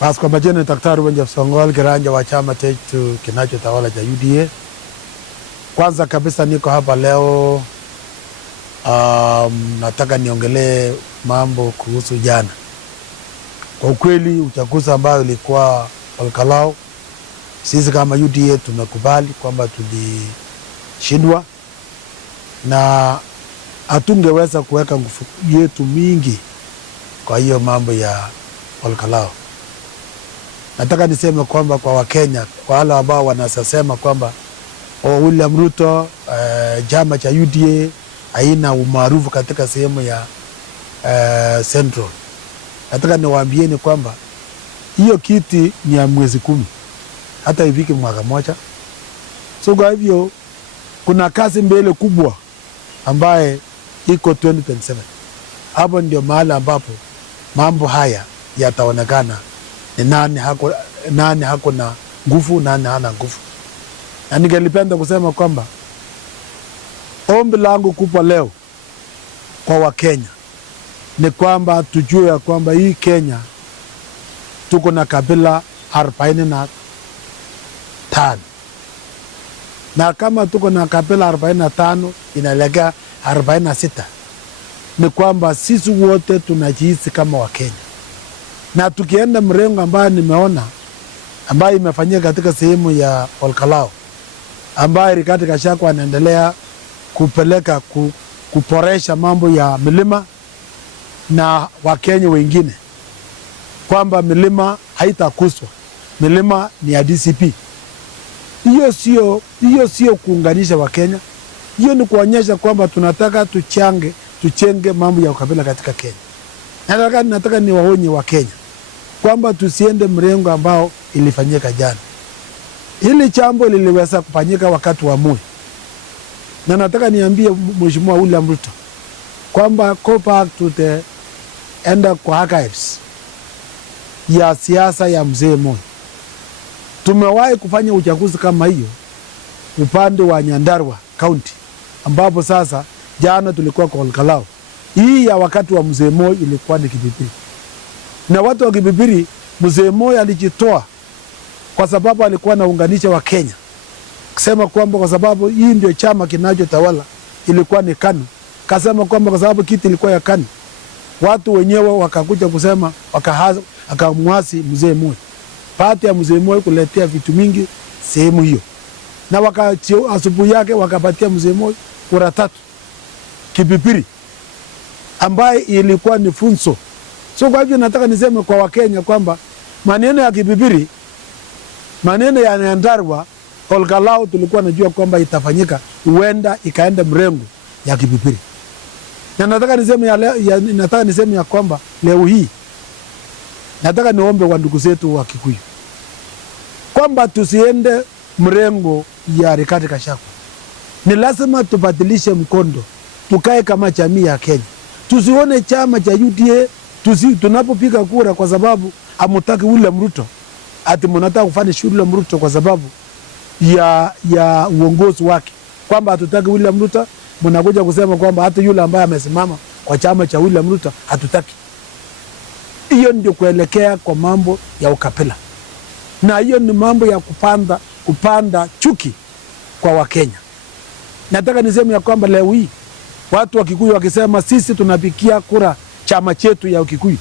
Basi kwa majina ni Daktari Wenje Songol, kiranja wa chama chetu kinachotawala cha UDA. Kwanza kabisa niko hapa leo nataka niongelee mambo kuhusu jana. Kwa ukweli uchaguzi ambao ilikuwa Olkalau, sisi kama UDA tumekubali kwamba tulishindwa na hatungeweza kuweka nguvu yetu mingi kwa hiyo mambo ya Olkalau. Nataka niseme kwamba kwa Wakenya, kwa wale ambao wanasema kwamba William Ruto chama cha UDA haina umaarufu katika sehemu ya Central. Nataka niwaambieni kwamba hiyo kiti ni ya mwezi 10, hata ifike mwaka moja. So kwa hivyo kuna kazi mbele kubwa ambaye iko 2027. Hapo ndio mahali ambapo mambo haya yataonekana ni nani hako na nguvu, nani hana nguvu. Na ningelipenda kusema kwamba ombi langu kubwa leo kwa Wakenya ni kwamba tujue ya kwamba hii Kenya tuko na kabila 45, na kama tuko na kabila 45 inaelekea 46, ni kwamba sisi wote tunajihisi kama Wakenya. Na tukienda mrengo ambayo nimeona ambayo imefanyika katika sehemu ya Olkalau, ambayo Rigathi Gachagua anaendelea kupeleka kuporesha mambo ya milima na Wakenya wengine, kwamba milima haitakuzwa, milima ni ya DCP. Hiyo sio kuunganisha Wakenya. Hiyo ni kuonyesha kwamba tunataka tuchenge mambo ya ukabila katika Kenya. Nataka niwaonye Wakenya kwamba tusiende mrengo ambao ilifanyika jana. Hili jambo liliweza kufanyika wakati wa Moi. Na nataka niambie Mheshimiwa William Ruto kwamba go back to enda kwa archives ya siasa ya mzee Moi. Tumewahi kufanya uchaguzi kama hiyo upande wa Nyandarua County, ambapo sasa jana tulikuwa kwa Olkalau. Hii ya wakati wa mzee Moi ilikuwa ni Kibibiri. Na watu wa Kibibiri, mzee Moi alijitoa kwa sababu alikuwa anaunganisha wa Kenya. Kusema kwamba kwa sababu hii ndio chama kinachotawala ilikuwa ni KANU. Kasema kwamba kwa sababu kiti ilikuwa ya KANU, watu wenyewe wakakuja kusema akamwasi mzee Moi. Pati ya mzee Moi kuletea vitu mingi sehemu hiyo. Na asubuhi yake wakapatia mzee Moi kura 3 Kibibiri, ambaye ilikuwa ni funzo. So kwa hivyo nataka niseme kwa Wakenya kwamba maneno ya Kibibiri, maneno ya Nyandarua, Olkalau tulikuwa najua kwamba itafanyika, huenda ikaenda mrengo ya Kibibiri. Na nataka niseme ya kwamba leo hii nataka niombe wa ndugu zetu wa Kikuyu kwamba tusiende mrengo ya Rigathi Gachagua. Ni lazima tubadilishe mkondo, tukae kama jamii ya Kenya. Tusione chama cha UDA tunapopiga kura kwa sababu amutaki William Ruto, ati mnataka kufanya shughuli William Ruto kwa sababu ya uongozi wake, kwamba hatutaki William Ruto. Mnakuja kusema kwamba hata yule ambaye amesimama kwa chama cha William Ruto hatutaki. Hiyo ndio kuelekea kwa mambo ya ukabila, na hiyo ni mambo ya kupanda chuki kwa Wakenya. Nataka niseme ya kwamba leo hii watu wa Kikuyu wakisema sisi tunapikia kura chama chetu ya Kikuyu,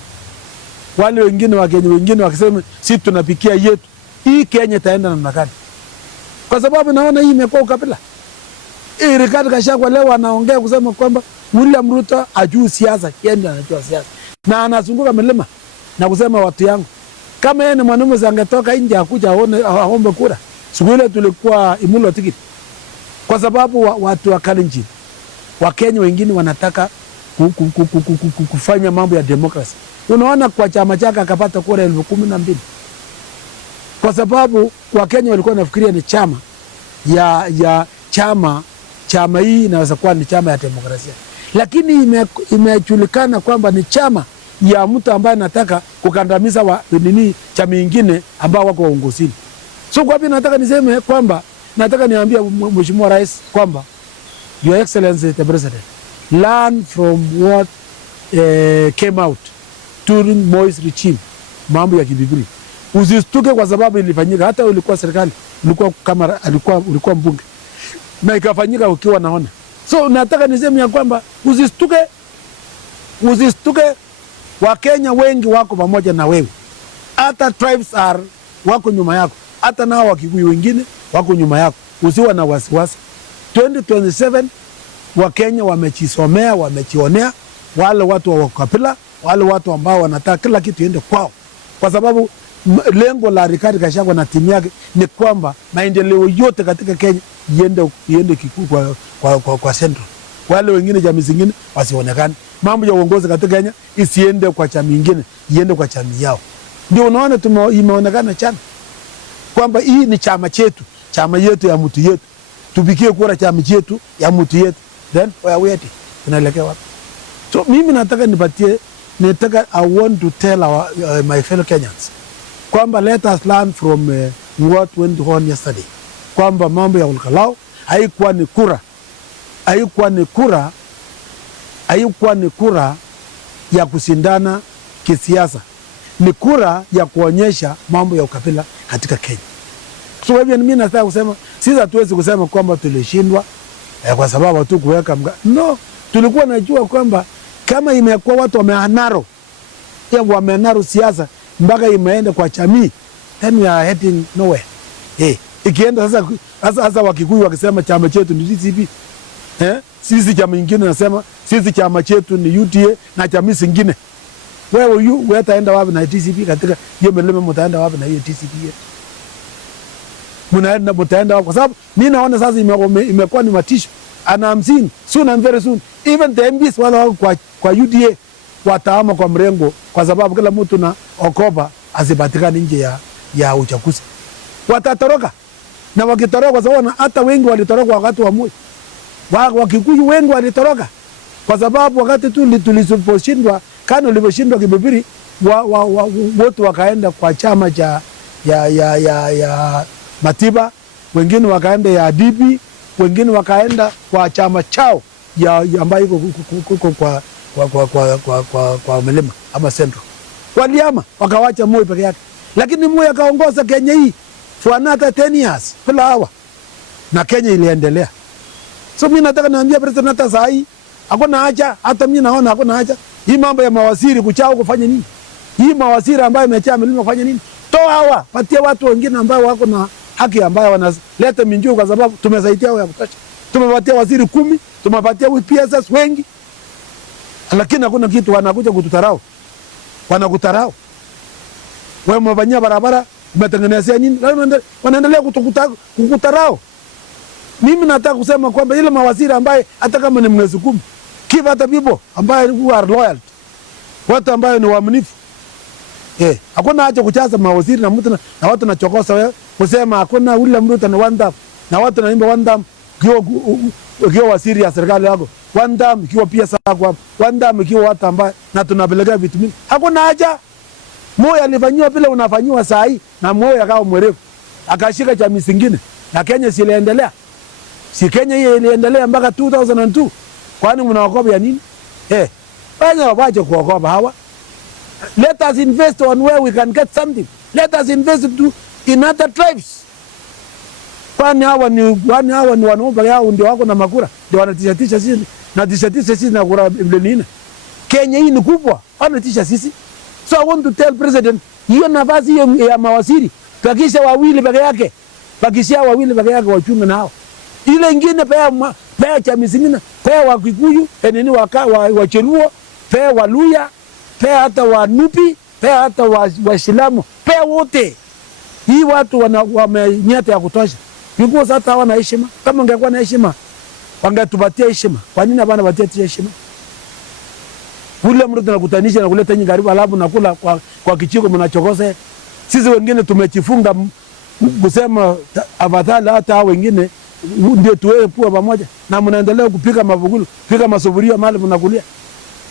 wale wengine Wakenya wengine wakisema sisi tunapikia yetu, hii Kenya itaenda namna gani? Kwa sababu naona hii imekuwa ukabila. Rigathi Gachagua leo anaongea kusema kwamba William Ruto ajui siasa, yeye ndiye anajua siasa. Na anazunguka milima na kusema watu yangu. Kama yeye ni mwanaume zangetoka nje akuja aombe kura. Siku ile tulikuwa Imulo tikiti. Kwa sababu watu wa Kalenjin, Wakenya wengine wanataka kufanya mambo ya demokrasi. Unaona kwa chama chake akapata kura 12,000. Kwa sababu Wakenya walikuwa wanafikiria ni chama chama hii inaweza kuwa ni chama ya demokrasia. Lakini imejulikana kwamba ni chama ya mtu ambaye anataka kukandamiza chama nyingine ambao wako uongozini. So kwa hivyo nataka niseme kwamba nataka niambia Mheshimiwa Rais kwamba Your Excellency the President, learn from what came out during Moi's regime, mambo ya Kibibiri. Usistuke kwa sababu ilifanyika, hata ulikuwa serikali, ulikuwa kama ulikuwa mbunge na ikafanyika ukiwa naona. So nataka niseme ya kwamba usistuke. Wakenya wengi wako pamoja na wewe, hata tribes wako nyuma yako, hata nao Wakikuyu wengine wako nyuma yako. Usiwe na wasiwasi. 2027 Wakenya wamejisomea, wamejionea, wale watu wa ukabila, wale watu ambao wanataka kila kitu iende kwao, kwa sababu lengo la Rigathi Gachagua na timu yake ni kwamba maendeleo yote katika Kenya iende kikuu kwa Central. Wale wengine jamii zingine wasionekane. Mambo ya uongozi katika Kenya isiende kwa chama nyingine, iende kwa chama yao. Ndio unaona imeonekana chana kwamba hii ni chama chetu, chama yetu ya mtu yetu. Tupikie kura chama chetu ya mtu yetu. Then where we at? Tunaelekea wapi? So mimi nataka I want to tell my fellow Kenyans kwamba let us learn from what went on yesterday. Kwamba mambo ya Olkalau haikuwa ni kura ya kushindana kisiasa. Ni kura ya kuonyesha mambo ya ukabila katika Kenya. So hivyo mimi nataka kusema sisi hatuwezi kusema kwamba tulishindwa kwa sababu tu kuweka no, tulikuwa najua kwamba kama imekuwa watu wamenaro siasa mpaka imeenda kwa jamii, then we are heading nowhere. Ikienda sasa Wakikuyu wakisema chama chetu ni DCP, sisi chama nyingine nasema sisi chama chetu ni UDA na chama zingine. Wewe utaenda wapi na DCP katika hiyo milima? Mtaenda wapi na hiyo DCP? Mtaenda wapi? Kwa sababu mimi naona sasa imekuwa ni matisho. Ana 50 soon and very soon even the MPs wale wako kwa UDA wataama kwa mrengo, kwa sababu kila mtu na Oktoba asipatikane nje ya uchaguzi. Watatoroka. Na wakitoroka, kwa sababu hata wengi walitoroka wakati wa Moi. Wakikuyu wengi walitoroka kwa sababu wakati tu tuliposhindwa, KANU iliposhindwa Kibibiri, wote wakaenda kwa chama cha ya Matiba, wengine wakaenda ya DP, wengine wakaenda kwa chama chao ambayo iko kwa milima ama Central. Waliama wakawacha Moi peke yake, lakini Moi akaongoza Kenya hii for another 10 years bila hawa, na Kenya iliendelea. So mimi nataka naambia president hata saa hii hakuna haja, hata mimi naona hakuna haja hii mambo ya mawaziri kuchao kufanya nini? Hii mawaziri ambayo imechaa milima kufanya nini? Toa hawa, patia watu wengine ambao wako na haki, ambao wanaleta minjuu, kwa sababu tumesaidia wao ya kutosha. Tumepatia waziri 10, tumepatia PSS wengi, lakini hakuna kitu. Wanakuja kututarao, wanakutarao. Wewe umefanyia barabara, umetengenezea nini? Wanaendelea kukutarao. Mimi nataka kusema kwamba ile mawaziri ambaye hata kama ni mwezi 10, give other people ambaye who are loyal, watu ambaye ni waaminifu. Hakuna haja kuchaza mawaziri na mtu na watu na chokosa wewe kusema hakuna ule mtu na one dam na watu naimba one dam kiwa waziri ya serikali yako, one dam kiwa pia sako, one dam kiwa watu ambaye na tunapeleka vitu mingi. Hakuna haja. Moi alifanywa vile unafanywa saa hii, na Moi akawa mwerevu akashika jamii zingine, na Kenya siliendelea. Si Kenya hii iliendelea mpaka 2002. Kwani mnaogopa ya nini? Fanya waje kuogopa hawa. Let us invest on where we can get something. Let us invest in other tribes. Kwani hawa ni wanaomba yao ndio wako na makura, ndio wanatishatisha sisi na kura milioni 4. Kenya hii ni kubwa, wanatisha sisi. So I want to tell president, hiyo nafasi hiyo ya mawaziri pakisha wawili peke yake. Pakisha wawili peke yake wachunge nao. Ile ingine pea chama zingine, pea Wakikuyu, Wacheluo, pea Waluya, pea hata Wanupi, pea hata Waislamu, pea wote. Hii watu wamenyata ya kutosha. Because hata hawana heshima. Kama ungekuwa na heshima, wangetupatia heshima. Kwa nini hapana patia heshima? Ule mtu tunakutanisha na kuleta nyingi karibu, alafu nakula kwa kichiko mnachokosa. Sisi wengine tumejifunga kusema afadhali hata wengine ndio tuwe pua pamoja, na mnaendelea kupika mavugulu, pika masufuria mahali mnakulia.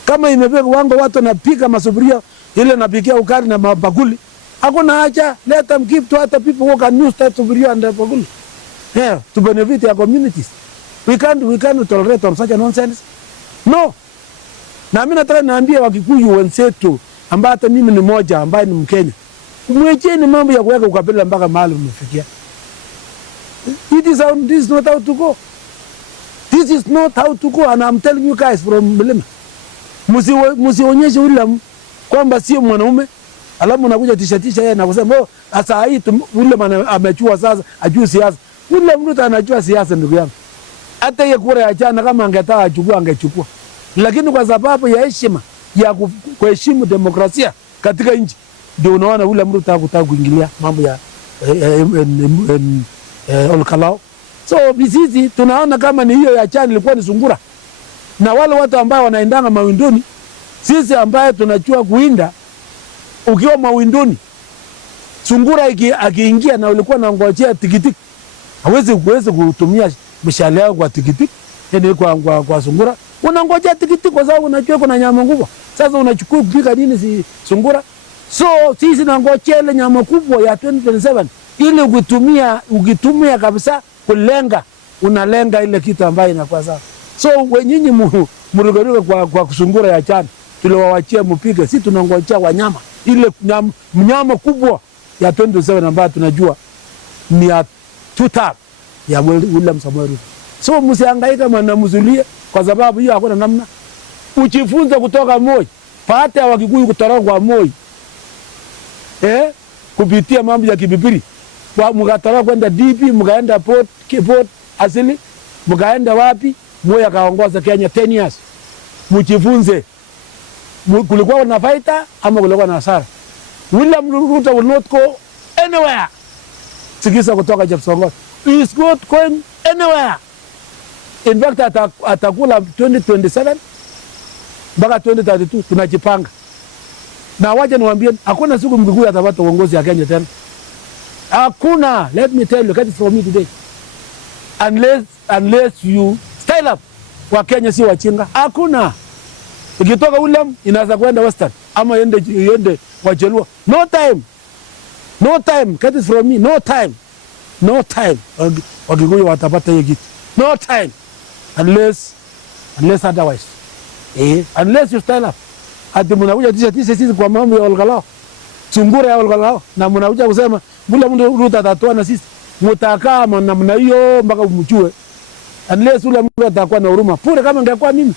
Kama imebeba wango watu na pika masufuria ile napikia ukari na mabakuli, hakuna haja. Let them give to other people who can use that sufuria and bakuli. To benefit their communities. We can't tolerate on such a nonsense. No. Na mimi nataka naambia Wakikuyu wenzetu ambao hata mimi ni moja ambaye ni Mkenya. Mwecheni mambo ya kuweka ukabila mpaka mahali umefikia. This is not how to go. This is not how to go, and I'm telling you guys from Milima. Msionyeshe William kwamba sio mwanaume, alafu unakuja tishatisha yeye na kusema sasa hii William amechua sasa ajui siasa. William Ruto anajua siasa ndugu yangu. Hata yeye kura ya jana kama angetaka achukua angechukua. Lakini kwa sababu ya heshima ya kuheshimu demokrasia katika nchi ndio unaona William Ruto hakutaka kuingilia mambo ya Olkalao. So sisi tunaona kama ni hiyo ya jana ilikuwa ni sungura. Na wale watu ambao wanaendanga mawindoni, sisi ambaye tunachua kuinda ukiwa mawindoni, sungura akiingia na ulikuwa na ngojea tikitiki, hawezi kutumia mishale yao kwa tikitiki, yani kwa sungura. Unangojea tikitiki kwa sababu unajua kuna nyama kubwa. Sasa unachukua kupika nini si sungura? So sisi nangojea ile nyama kubwa ya 2027 ili ukitumia kabisa kulenga, unalenga ile kitu ambayo inakuwa sawa. So wenyinyi mrugaruga kwa kusungura ya chana, tuliwawachia mpige, si tunangojea wanyama. Ile mnyama kubwa ya 27 ambayo tunajua ni ya tuta ya William Samoei Ruto. So msihangaika mnamuzulia kwa sababu hiyo hakuna namna. Ujifunze kutoka Moi. Pate ya Wakikuyu kutoroka kwa Moi. Kupitia mambo ya kibibiri. Mkatoroka kwenda DP, mkaenda port asili, mkaenda wapi? Moi akaongoza Kenya 10 years. Mjifunze. Kulikuwa na faida ama kulikuwa na hasara. William Ruto will not go anywhere. Sikiza kutoka Jeff Songos. He is not going anywhere. In fact, atakula 2027 mpaka 2032 tunajipanga. Na waje niwaambie hakuna siku Mkikuyu atapata uongozi ya Kenya tena. Hakuna. Let me tell you, get it from me today. Unless you style up. Wa Kenya si wachinga. Hakuna. Ikitoka William inaweza kwenda Western ama yende Wajaluo. No time. No time. Get it from me. No time. No time. Wakikuyu watapata hiyo kitu. No time. Unless otherwise. Unless you style up. Ati mnakuja tisha sisi kwa mambo ya Olkalao. Sungura ya Olkalao. Na mnakuja kusema William Ruto atatoa na sisi. Mutakaa namna hiyo mpaka umchue. Unless William Ruto atakuwa na huruma. Pure kama ingekuwa mimi.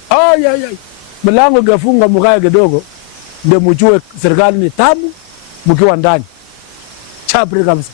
Mlango ingefunga mkae kidogo. Ndio mchue serikali ni tamu mkiwa ndani. Chapri kabisa.